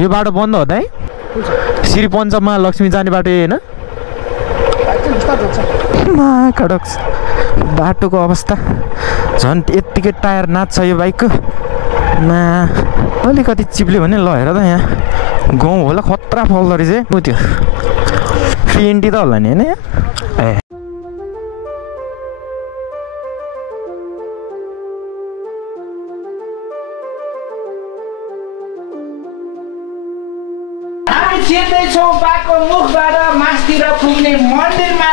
यो बाटो बन्द हो त है श्री पञ्चममा लक्ष्मी जाने बाटो होइन खडक्स बाटोको अवस्था झन् यत्तिकै टायर नाच्छ यो बाइकको अलिकति चिप्ल्यो भने ल हेर त यहाँ गाउँ होला खतरा फल्दो रहेछ ऊ त्यो 20 त होला नि होइन ए छिर्दैछौँ बाटोको मुखबाट मास्तिर पुग्ने मन्दिरमा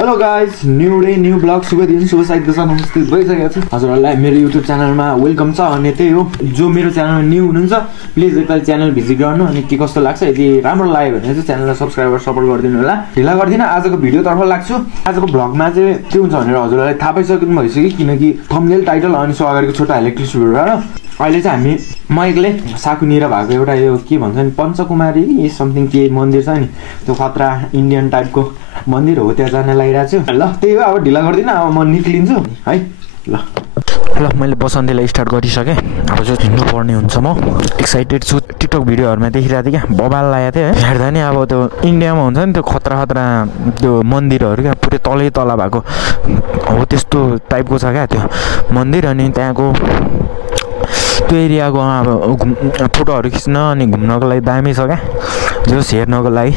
hello guys new day new blog शुभ दिन शुभ साहित्य दशा नमस्ते भइसकेको छु हजुरहरूलाई मेरो युट्युब च्यानलमा वेलकम छ अनि त्यही हो जो मेरो च्यानलमा न्यू हुनुहुन्छ प्लिज एकपल्ट च्यानल भिजिट गर्नु अनि के कस्तो लाग्छ यदि राम्रो लाग्यो भने चाहिँ च्यानललाई सब्सक्राइब गरेर सपोर्ट गरिदिनु होला ढिला गर्दिनँ आजको भिडियोतर्फ लाग्छु आजको ब्लगमा चाहिँ के हुन्छ भनेर हजुरहरूलाई थाहा पाइसक्नु भइसक्यो किनकि थम्बनेल टाइटल अनि सो अगाडिको छोटो हाइलाइट भिडियो अहिले चाहिँ म एक्लै साकुनिर भएको एउटा यो के भन्छ नि पञ्चकुमारी समथिङ के मन्दिर छ नि त्यो खतरा इन्डियन टाइपको मन्दिर हो त्यहाँ जान लागिरहेको छु ल त्यही हो अब ढिला गर्दिनँ अब म निक्लिन्छु है ल मैले बसन्तीलाई स्टार्ट गरिसकेँ अब चाहिँ हिँड्नुपर्ने हुन्छ म एक्साइटेड छु टिकटक भिडियोहरूमा देखिरहेको थिएँ क्या बबाल लागेको थियो है हेर्दा नि अब त्यो इन्डियामा हुन्छ नि त्यो खतरा खतरा त्यो मन्दिरहरू क्या पुरै तलै तल भएको हो त्यस्तो टाइपको छ क्या त्यो मन्दिर अनि त्यहाँको त्यो एरियाको अब फोटोहरू खिच्न अनि घुम्नको लागि दामी छ क्या जस हेर्नको लागि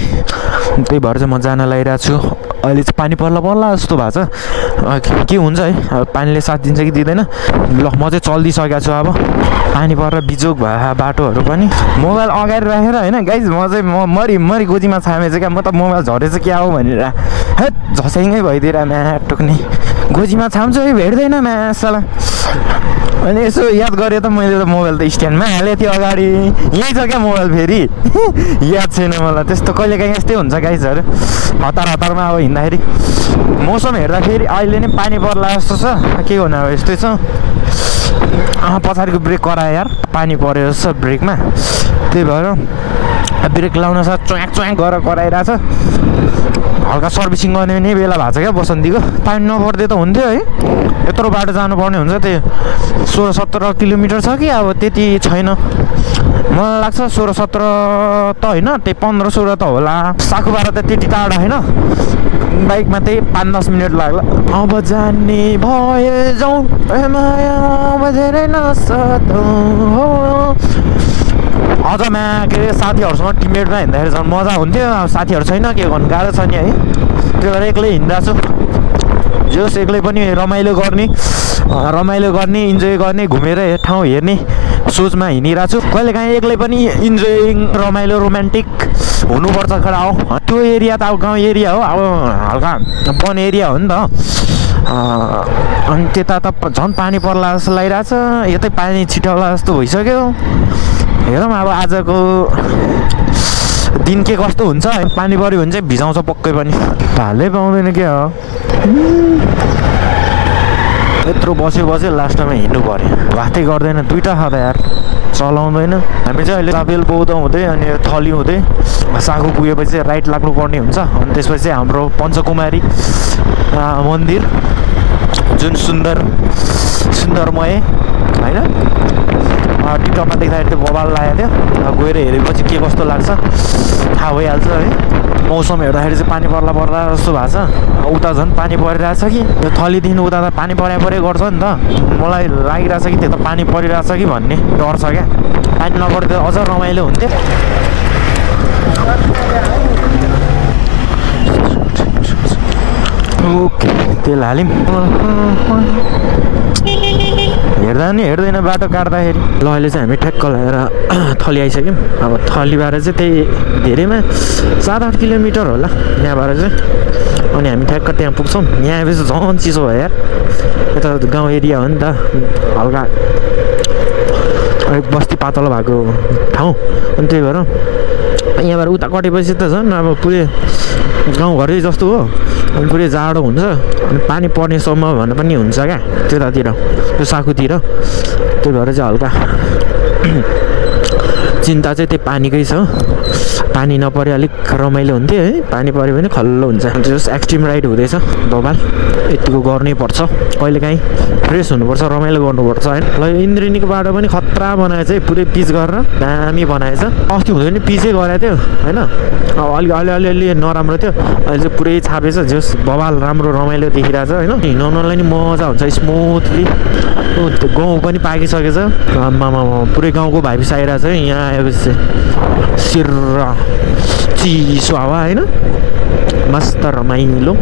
त्यही भएर चाहिँ म जान लागिरहेको छु अहिले चाहिँ पानी पर्ला पर्ला जस्तो भएको छ के हुन्छ है अब पानीले साथ दिन्छ कि दिँदैन ल म चाहिँ चल्दिसकेको छु अब पानी परेर बिजोग भयो बाटोहरू पनि मोबाइल अगाडि राखेर होइन गाइज म चाहिँ मरी गोजीमा छामे चाहिँ क्या म त मोबाइल झरेछ क्या हो भनेर हेट झस्याङ्गै भइदिएर म्या टोक्ने गोजीमा छाम्छु है भेट्दैन म्यासला अनि यसो याद गरेँ त मैले त मोबाइल त स्ट्यान्डमा हालेको थिएँ अगाडि यहीँ छ क्या मोबाइल फेरि याद छैन मलाई त्यस्तो कहिलेकाहीँ यस्तै हुन्छ गाइजहरू हतारमा अब हिँड्दाखेरि मौसम हेर्दाखेरि अहिले नै पानी पर्ला जस्तो छ के गर्नु अब यस्तै छ पछाडिको ब्रेक करायो यार पानी पऱ्यो जस्तो ब्रेकमा त्यही भएर ब्रेक लाउन साथ च्वाङ गरेर कराइरहेछ हल्का सर्भिसिङ गर्ने नै बेला भएको छ क्या बसन्तीको पानी नपर्दै त हुन्थ्यो है यत्रो बाटो जानुपर्ने हुन्छ त्यो 16-17 किलोमिटर छ कि अब त्यति छैन मलाई लाग्छ 16-17 त होइन त्यही 15-16 त होला साकुबाट त त्यति टाढा होइन बाइकमा त्यही 5-10 मिनट लाग्ला अब जाने भए जाउँ धेरै नसधौँ अझ के अरे साथीहरूसँग टिममेटमा हिँड्दाखेरि झन् मजा हुन्थ्यो अब साथीहरू छैन के गर्नु गाह्रो छ नि है त्यही भएर एक्लै हिँडिरहेको छु जोस् एक्लै पनि रमाइलो गर्ने इन्जोय गर्ने घुमेर ठाउँ हेर्ने सोचमा हिँडिरहेको छु कहिलेकाहीँ एक्लै पनि इन्जोइङ रमाइलो रोमान्टिक हुनुपर्छ खडा हो त्यो एरिया त अब गाउँ एरिया हो अब हल्का वन एरिया हो नि त अनि त्यता त झन् पानी पर्ला जस्तो लागिरहेछ यतै पानी छिटाउला जस्तो भइसक्यो हेरौँ अब आजको दिन के कस्तो हुन्छ पानी पऱ्यो भने चाहिँ भिजाउँछ पक्कै पनि हालै पाउँदैन के हो यत्रो बस्यो लास्टमा हिँड्नु पऱ्यो भातै गर्दैन दुइटा खाँदा यार चलाउँदैन हामी चाहिँ अहिले तापेल बौद्ध हुँदै अनि थली हुँदै सागु पुगेपछि राइट लाग्नुपर्ने हुन्छ अनि त्यसपछि हाम्रो पञ्चकुमारी मन्दिर जुन सुन्दरमय होइन टिकटकमा देख्दाखेरि त्यो बबाल लागेको थियो गएर हेरेपछि के कस्तो लाग्छ थाहा भइहाल्छ है मौसम हेर्दाखेरि चाहिँ पानी पर्ला जस्तो भएको छ उता झन् पानी परिरहेछ कि यो थलीदेखि उता त पानी परे गर्छ नि त मलाई लागिरहेछ कि त्यो त पानी परिरहेछ कि भन्ने डर छ क्या पानी नपर्दा अझ रमाइलो हुन्थ्यो ओके तेल हाल्यौँ हेर्दा नि हेर्दैन बाटो काट्दाखेरि ल अहिले चाहिँ हामी ठ्याक्क लगाएर थली आइसक्यौँ अब थलीबाट चाहिँ त्यही धेरैमा 7-8 किलोमिटर होला यहाँबाट चाहिँ अनि हामी ठ्याक्क त्यहाँ पुग्छौँ यहाँ आएपछि झन् चिसो भयो यार यता गाउँ एरिया हो नि त हल्का अलिक बस्ती पातलो भएको ठाउँ अनि त्यही भएर यहाँबाट उता कटेपछि त झन् अब पुरै गाउँघरै जस्तो हो अनि पुरै जाडो हुन्छ अनि पानी पर्ने सम्भावना पनि हुन्छ क्या त्यतातिर त्यो साकुतिर त्यही भएर चाहिँ हल्का चिन्ता चाहिँ त्यही पानीकै छ पानी नपरे अलिक रमाइलो हुन्थ्यो है पानी पऱ्यो भने खल्लो हुन्छ जस एक्सट्रिम राइड हुँदैछ बबाल यतिको गर्नै पर्छ कहिलेकाहीँ फ्रेस हुनुपर्छ रमाइलो गर्नुपर्छ होइन ल इन्द्रेणीको बाटो पनि खतरा बनाएछ है पुरै पिच गरेर दामी बनाएछ अस्ति हुँदै पनि पिचै गरेको थियो होइन अलिअलि नराम्रो थियो अहिले चाहिँ पुरै छापेछ जस बबाल राम्रो रमाइलो देखिरहेछ होइन हिँड्नलाई नि मजा हुन्छ स्मुथली गाउँ पनि पाकिसकेछ आम्मामा पुरै गाउँको भाइबिस आइरहेछ है यहाँ आएपछि सिर चिसो हावा होइन मस्त रमाइलो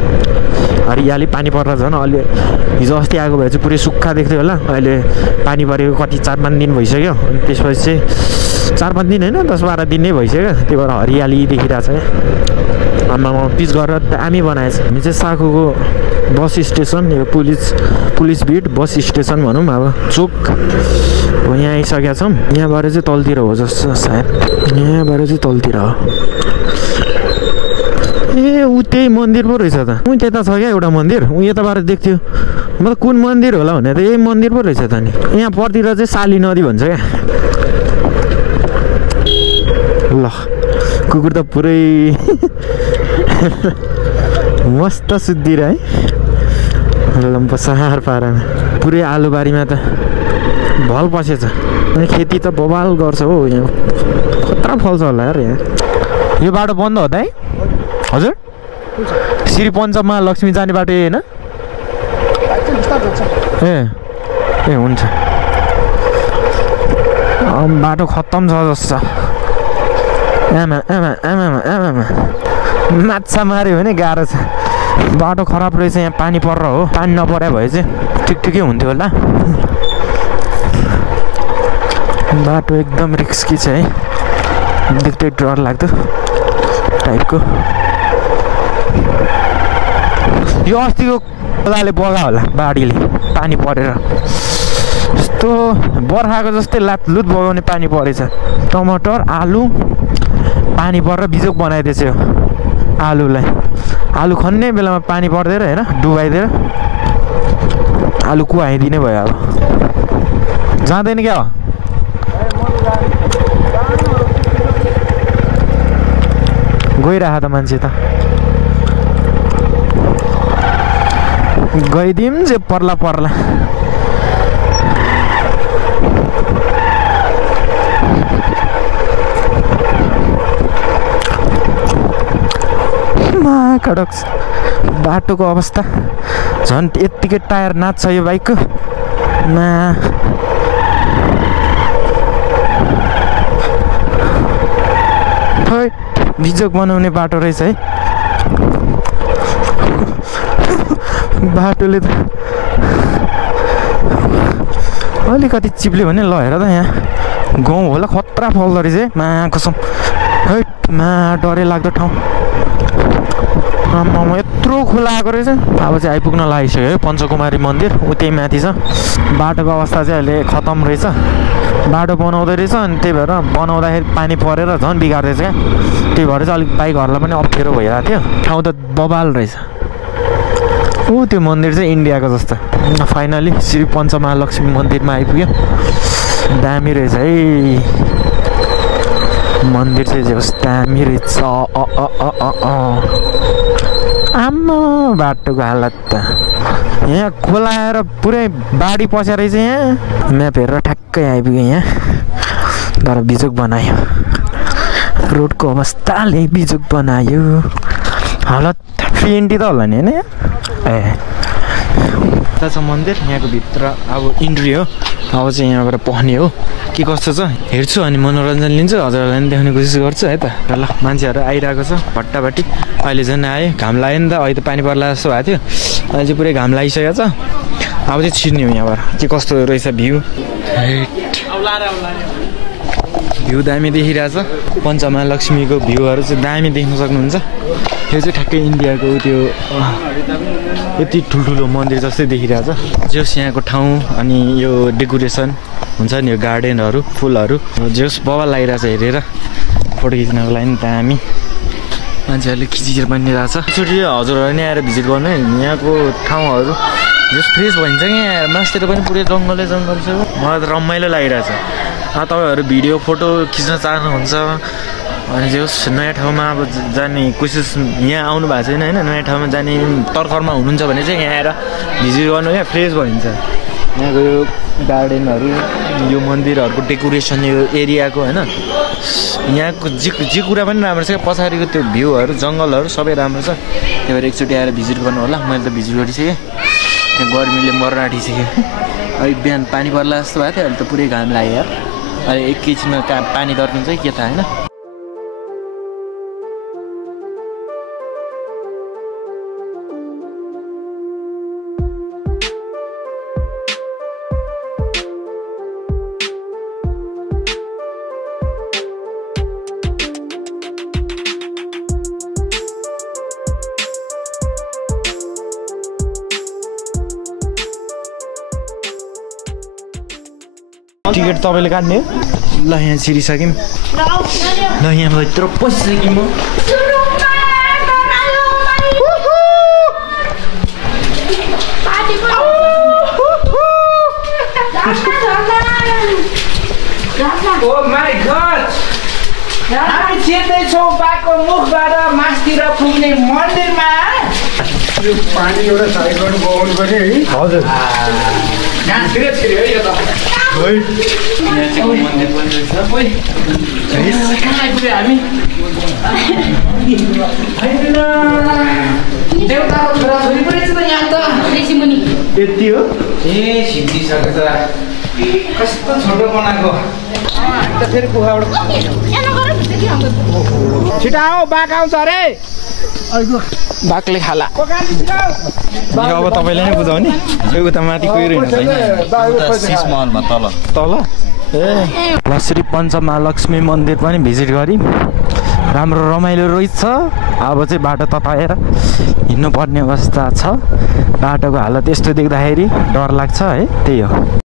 हरियाली पानी परेर झन् अलि हिजो अस्ति आएको भए चाहिँ पुरै सुक्खा देख्थ्यो होला अहिले पानी परेको कति 4-5 दिन भइसक्यो अनि त्यसपछि चाहिँ 4-5 दिन होइन 10-12 दिन नै भइसक्यो त्यही भएर हरियाली देखिरहेछ क्या आम्मामा पिच गरेर दामी बनाएछ हामी चाहिँ साकुको बस स्टेसन यो पुलिस बिट बस स्टेसन भनौँ अब चोक हो यहाँ आइसकेका छौँ यहाँबाट चाहिँ तलतिर हो जस्तो सायद यहाँबाट चाहिँ तलतिर हो ए ऊ त्यही मन्दिर पो रहेछ त ऊ त्यता छ क्या एउटा मन्दिर ऊ यताबाट देख्थ्यो मतलब कुन मन्दिर होला भने त यही मन्दिर पो रहेछ त नि यहाँ परतिर चाहिँ साली नदी भन्छ क्या ल कुकुर त पुरै मस्त सुत्दिएर है लम्प सहार पारामा पुरै आलुबारीमा त भल पसेछ अनि खेती त बबाल गर्छ हो यहाँ खतरा फल्छ होला यार यहाँ यो बाटो बन्द हो त है हजुर श्री पञ्चममा लक्ष्मी जाने बाटो होइन ए हुन्छ बाटो खत्तम छ जस्तो आमा आमा आमा आमा माछा माऱ्यो भने गाह्रो छ बाटो खराब रहेछ यहाँ पानी परेर हो पानी नपरे भए चाहिँ ठिकै हुन्थ्यो होला बाटो एकदम रिस्की छ है देख्दै डर लाग्दो टाइपको यो अस्तिको खोलाले बगा होला बाढीले पानी परेर यस्तो बर्खाको जस्तै लातलुत बगाउने पानी परेछ टमाटर आलु पानी परेर बिजोक बनाइदिएछ यो आलुलाई आलु खन्ने बेलामा पानी पर्दैन हेर डुबाइदिएर आलु कुहाइदिने भयो अब जाँदैन क्या हो गइरह त मान्छे त गइदिउँ जे पर्ला कडक बाटोको अवस्था झन् यत्तिकै टायर नाच्छ यो बाइकको बिजोक बनाउने बाटो रहेछ है बाटोले त अलिकति चिप्ल्यो भने ल हेर त यहाँ गाउँ होला खतरा फल्दो रहेछ है कसम है डरै लाग्दो ठाउँ आम्मामा यत्रो खुला आएको रहेछ अब चाहिँ आइपुग्न लागिसक्यो है पञ्चकुमारी मन्दिर ऊ त्यही माथि छ बाटोको अवस्था चाहिँ अहिले खतम रहेछ बाटो बनाउँदै रहेछ अनि त्यही भएर बनाउँदाखेरि पानी परेर झन् बिगार्दैछ क्या त्यही भएर चाहिँ अलिक बाइकहरूलाई पनि अप्ठ्यारो भइरहेको थियो ठाउँ त बबाल रहेछ ऊ त्यो मन्दिर चाहिँ इन्डियाको जस्तो फाइनली श्री पञ्चमहालक्ष्मी मन्दिरमा आइपुग्यो दामी रहेछ है मन्दिर चाहिँ जे होस् दामी रहेछ आम्मा बाटोको हालत त यहाँ खोला आएर पुरै बाढी पसेर रहेछ यहाँ म्याप हेरेर ठ्याक्कै आइपुग्यो यहाँ तर बिजोक बनायो रोडको अवस्थाले बिजोक बनायो हालत फ्री एन्ट्री त होला नि होइन ए यता छ मन्दिर यहाँको भित्र अब इन्ट्री हो अब चाहिँ यहाँबाट पढ्ने हो के कस्तो छ हेर्छु अनि मनोरञ्जन लिन्छु हजुरहरूलाई पनि देखाउने कोसिस गर्छु है त ल मान्छेहरू आइरहेको छ भट्टाभट्टी अहिले झन् आयो घाम लाग्यो नि त अहिले त पानी पर्ला जस्तो भएको थियो अहिले चाहिँ पुरै घाम लागिसकेको छ अब चाहिँ छिर्ने हो यहाँबाट के कस्तो रहेछ भ्यू दामी देखिरहेछ पञ्चमहालक्ष्मीको भ्यूहरू चाहिँ दामी देख्न सक्नुहुन्छ यो चाहिँ ठ्याक्कै इन्डियाको त्यो यति ठुल्ठुलो मन्दिर जस्तै देखिरहेछ जस यहाँको ठाउँ अनि यो डेकोरेसन हुन्छ नि यो गार्डनहरू फुलहरू जस बबा लागिरहेछ हेरेर फोटो खिच्नको लागि दामी मान्छेहरूले खिचिएर बनिरहेछ एकचोटि हजुरहरू नै आएर भिजिट गर्नु है यहाँको ठाउँहरू जस फ्रेस भइन्छ यहाँ मासतिर पनि पुरै जङ्गलै जङ्गल छ मलाई त रमाइलो लागिरहेछ तपाईँहरू भिडियो फोटो खिच्न चाहनुहुन्छ भने चाहिँ होस् नयाँ ठाउँमा अब जाने कोसिस यहाँ आउनु भएको छैन होइन नयाँ ठाउँमा जाने तर्खरमा हुनुहुन्छ भने चाहिँ यहाँ आएर भिजिट गर्नु क्या फ्रेस भइन्छ यहाँको यो गार्डनहरू यो मन्दिरहरूको डेकोरेसन यो एरियाको होइन यहाँको जे कुरा पनि राम्रो छ पछाडिको त्यो भ्यूहरू जङ्गलहरू सबै राम्रो छ त्यही भएर एकचोटि आएर भिजिट गर्नु होला मैले त भिजिट गरिसकेँ यहाँ गर्मीले मर्न आँटिसक्यो अहिले बिहान पानी पर्ला जस्तो भएको थियो अहिले त पुरै घाम लाग्यो यार अहिले एकैछिनमा पानी तर्किन्छ के थाहा होइन टिकट तपाईँले काट्ने ल यहाँ छिरिसक्यौँ ल यहाँ भित्र पसिसक्यौँ म Oh my God! हामी छिर्दैछौँ बाको मुखबाट मास्तिर पुग्ने मन्दिरमा यो पानी एउटा साइड गर्नु बगाउनु पर्यो है हजुर छिर्यो है यो त यहाँ चाहिँ मन्दिर पनि रहेछ कहाँ आइपुग्यो हामी देउताको छोराछोरी पनि छ त यहाँ त ऋषिमुनि यति हो ए सिद्धिसक्यो त कस्तो छोटो बनाएको त फेरि गुफाबाट छिटो आऊ बाघ आउँछ अरे बाघले खाला यो अब तपाईँले नै बुझाउने यो उता माथि गइरहेको छैन तल तल ए श्री पञ्चमहालक्ष्मी मन्दिर पनि भिजिट गरी राम्रो रमाइलो रहेछ अब चाहिँ बाटो तताएर हिँड्नुपर्ने अवस्था छ बाटोको हालत यस्तो देख्दाखेरि डर लाग्छ है त्यही हो